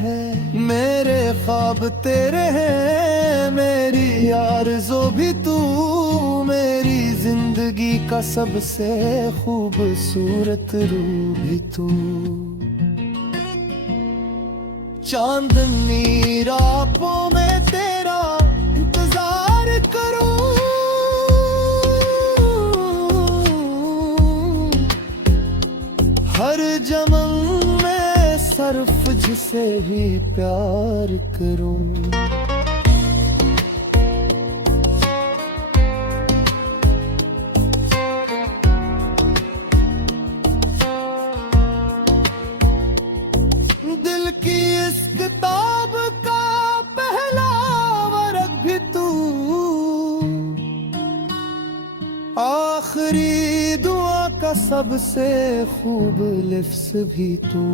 है। मेरे ख्वाब तेरे हैं, मेरी आरज़ू भी तू, मेरी जिंदगी का सबसे खूबसूरत रूह भी तू। चांदनी रातों में तेरा इंतजार करूं, हर जमन में सर्फ जिसे भी प्यार करूं। दिल की इस किताब का पहला वर्क भी तू, आखिरी दुआ का सबसे खूब लिफ्स भी तू।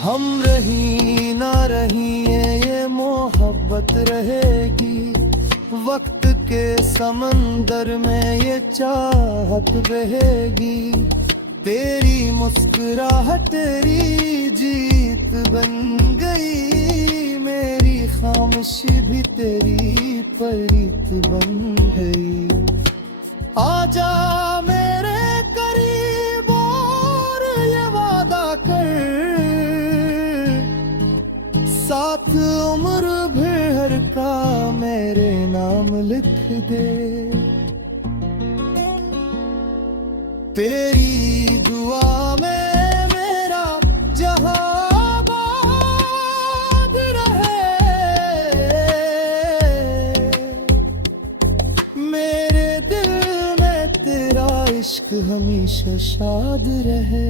हम रही ना रही ये मोहब्बत रहेगी, वक्त के समंदर में ये चाहत बहेगी। तेरी मुस्कुराहट तेरी जीत बन गई, मेरी खामोशी भी तेरी परीत बन गई। आजा मेरे करीब और ये वादा कर, साथ उम्र भर का मेरे नाम लिख दे। तेरी दुआ में मेरा जहां आबाद रहे, मेरे दिल में तेरा इश्क हमेशा शाद रहे।